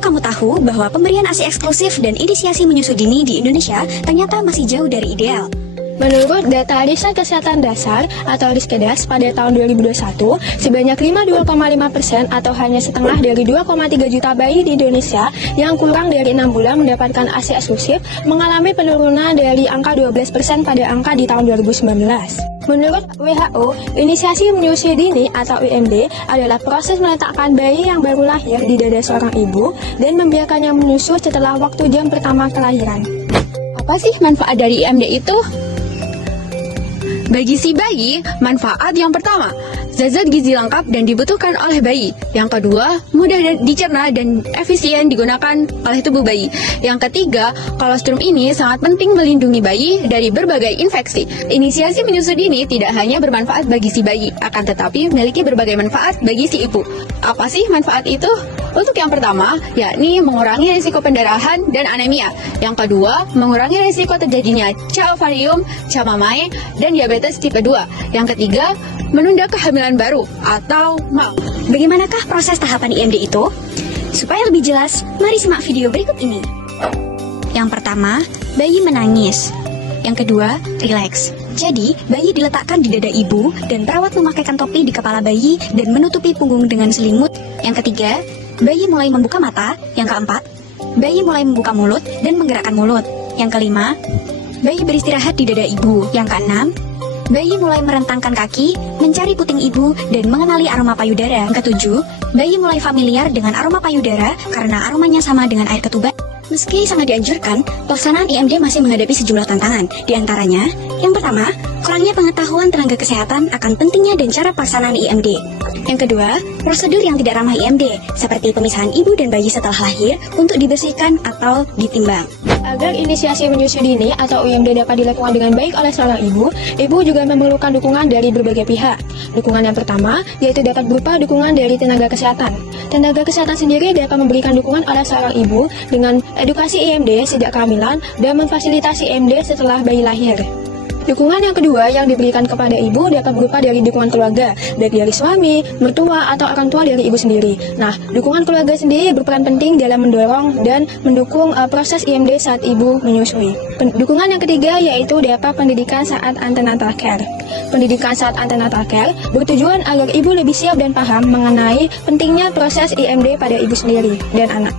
Perlu kamu tahu bahwa pemberian ASI eksklusif dan inisiasi menyusui dini di Indonesia ternyata masih jauh dari ideal. Menurut data Riset Kesehatan Dasar atau Riskedas pada tahun 2021, sebanyak 52,5% atau hanya setengah dari 2,3 juta bayi di Indonesia yang kurang dari 6 bulan mendapatkan ASI eksklusif mengalami penurunan dari angka 12% pada angka di tahun 2019. Menurut WHO, inisiasi menyusui dini atau IMD adalah proses meletakkan bayi yang baru lahir di dada seorang ibu dan membiarkannya menyusu setelah waktu jam pertama kelahiran. Apa sih manfaat dari IMD itu? Bagi si bayi, manfaat yang pertama, zat-zat gizi lengkap dan dibutuhkan oleh bayi. Yang kedua, mudah dicerna dan efisien digunakan oleh tubuh bayi. Yang ketiga, kolostrum ini sangat penting melindungi bayi dari berbagai infeksi. Inisiasi menyusui dini tidak hanya bermanfaat bagi si bayi, akan tetapi memiliki berbagai manfaat bagi si ibu. Apa sih manfaat itu? Untuk yang pertama, yakni mengurangi risiko pendarahan dan anemia. Yang kedua, mengurangi risiko terjadinya ca ovarium, ca mamai, dan diabetes tipe 2. Yang ketiga, menunda kehamilan baru atau MAO. Bagaimanakah proses tahapan IMD itu? Supaya lebih jelas, mari simak video berikut ini. Yang pertama, bayi menangis. Yang kedua, rileks. Jadi, bayi diletakkan di dada ibu dan perawat memakaikan topi di kepala bayi dan menutupi punggung dengan selimut. Yang ketiga, bayi mulai membuka mata. Yang keempat, bayi mulai membuka mulut dan menggerakkan mulut. Yang kelima, bayi beristirahat di dada ibu. Yang keenam, bayi mulai merentangkan kaki, mencari puting ibu, dan mengenali aroma payudara. Yang ketujuh, bayi mulai familiar dengan aroma payudara karena aromanya sama dengan air ketuban. Meski sangat dianjurkan, pelaksanaan IMD masih menghadapi sejumlah tantangan. Di antaranya, yang pertama, kurangnya pengetahuan tenaga kesehatan akan pentingnya dan cara pelaksanaan IMD. Yang kedua, prosedur yang tidak ramah IMD, seperti pemisahan ibu dan bayi setelah lahir untuk dibersihkan atau ditimbang. Agar inisiasi menyusui dini atau IMD dapat dilakukan dengan baik oleh seorang ibu juga memerlukan dukungan dari berbagai pihak. Dukungan yang pertama yaitu dapat berupa dukungan dari tenaga kesehatan. Tenaga kesehatan sendiri dapat memberikan dukungan oleh seorang ibu dengan edukasi IMD sejak kehamilan dan memfasilitasi IMD setelah bayi lahir. Dukungan yang kedua yang diberikan kepada ibu dapat berupa dari dukungan keluarga, baik dari suami, mertua, atau orang tua dari ibu sendiri. Nah, dukungan keluarga sendiri berperan penting dalam mendorong dan mendukung proses IMD saat ibu menyusui. Dukungan yang ketiga yaitu dapat pendidikan saat antenatal care. Pendidikan saat antenatal care bertujuan agar ibu lebih siap dan paham mengenai pentingnya proses IMD pada ibu sendiri dan anak.